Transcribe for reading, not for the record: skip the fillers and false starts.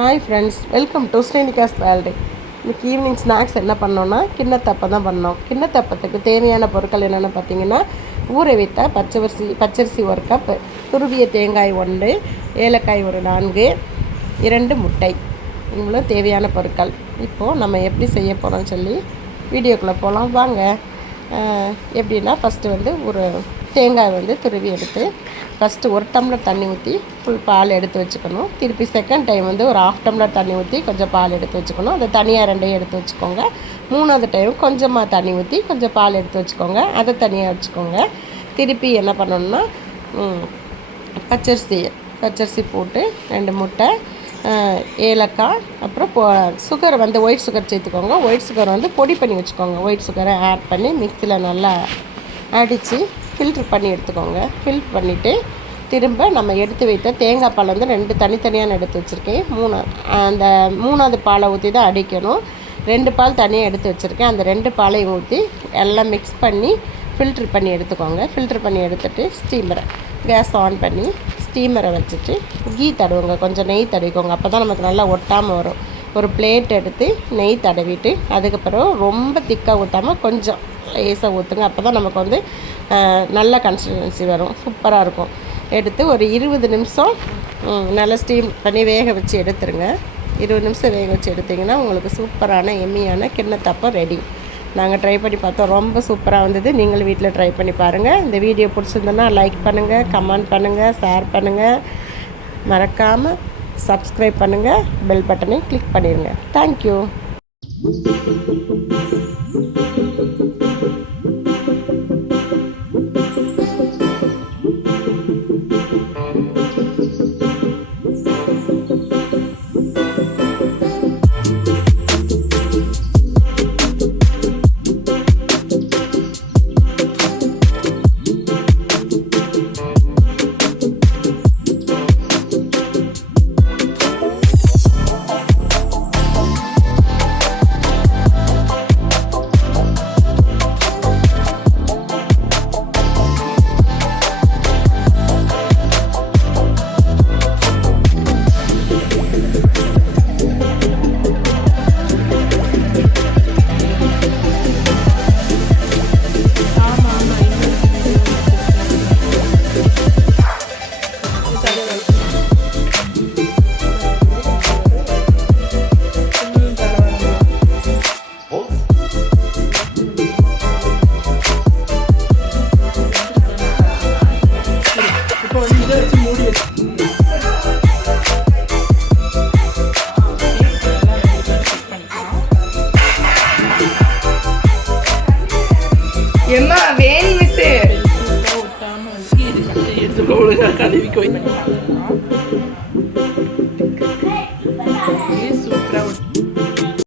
Hi friends, welcome to Srinikas world. இன்றைக்கி evening snacks என்ன பண்ணோன்னா கிண்ணத்தப்பம் தான் பண்ணோம். கிண்ணத்தப்பத்துக்கு தேவையான பொருட்கள் என்னென்னு பார்த்தீங்கன்னா, ஊற வைத்த பச்சரிசி 1 கப், துருவிய தேங்காய் 1, ஏலக்காய் ஒரு 4, 2 முட்டை, இவ்வளோ தேவையான பொருட்கள். இப்போது நம்ம எப்படி செய்ய போகிறோம்னு சொல்லி வீடியோக்குள்ளே போகலாம் வாங்க. எப்படின்னா ஃபஸ்ட்டு ஒரு தேங்காய் துருவி எடுத்து ஃபஸ்ட்டு 1 டம்ளர் தண்ணி ஊற்றி ஃபுல் பால் எடுத்து வச்சுக்கணும். திருப்பி செகண்ட் டைம் ஒரு 1/2 டம்ளர் தண்ணி ஊற்றி கொஞ்சம் பால் எடுத்து வச்சுக்கணும். அதை தனியாக 2 எடுத்து வச்சுக்கோங்க. 3வது டைம் கொஞ்சமாக தண்ணி ஊற்றி கொஞ்சம் பால் எடுத்து வச்சுக்கோங்க, அதை தனியாக வச்சுக்கோங்க. திருப்பி என்ன பண்ணணும்னா பச்சரிசி போட்டு 2 முட்டை, ஏலக்காய், அப்புறம் சுகர் ஒயிட் சுகர் சேர்த்துக்கோங்க. ஒயிட் சுகர் பொடி பண்ணி வச்சுக்கோங்க. ஒயிட் சுகரை ஆட் பண்ணி மிக்சியில் நல்லா அடித்து ஃபில்ட்ரு பண்ணி எடுத்துக்கோங்க. ஃபில்ட்ரு பண்ணிவிட்டு திரும்ப நம்ம எடுத்து வைத்த தேங்காய் பால் 2 தனித்தனியாக எடுத்து வச்சுருக்கேன். அந்த 3வது பாலை ஊற்றி தான் அடிக்கணும். 2 பால் தனியாக எடுத்து வச்சுருக்கேன். அந்த 2 பாலையும் ஊற்றி எல்லாம் மிக்ஸ் பண்ணி ஃபில்ட்ரு பண்ணி எடுத்துக்கோங்க. ஃபில்ட்ரு பண்ணி எடுத்துகிட்டு கேஸ் ஆன் பண்ணி ஸ்டீமரை வச்சுட்டு கீ தடவுங்க, கொஞ்சம் நெய் தடவிக்கோங்க. அப்போ தான் நமக்கு நல்லா ஒட்டாமல் வரும். ஒரு பிளேட் எடுத்து நெய் தடவிட்டு அதுக்கப்புறம் ரொம்ப திக்காக ஊற்றாமல் கொஞ்சம் லேசாக ஊற்றுங்க. அப்போ தான் நமக்கு நல்ல கன்சிஸ்டன்சி வரும், சூப்பராக இருக்கும். எடுத்து ஒரு 20 நிமிஷம் நல்லா ஸ்டீம் பண்ணி வேக வச்சு எடுத்துருங்க. 20 நிமிஷம் வேக வச்சு எடுத்திங்கன்னா உங்களுக்கு சூப்பரான எம்மியான கிண்ணத்தப்பம் ரெடி. நாங்கள் ட்ரை பண்ணி பார்த்தோம், ரொம்ப சூப்பராக வந்தது. நீங்களும் வீட்டில் ட்ரை பண்ணி பாருங்கள். இந்த வீடியோ பிடிச்சிருந்தோன்னா லைக் பண்ணுங்கள், கமெண்ட் பண்ணுங்கள், ஷேர் பண்ணுங்கள், மறக்காமல் சப்ஸ்கிரைப் பண்ணுங்கள், பெல் பட்டனை கிளிக் பண்ணிடுங்க. தேங்க்யூ. என்ன வேணி மிஸ் ஒட்டாம இது கழுவி போய்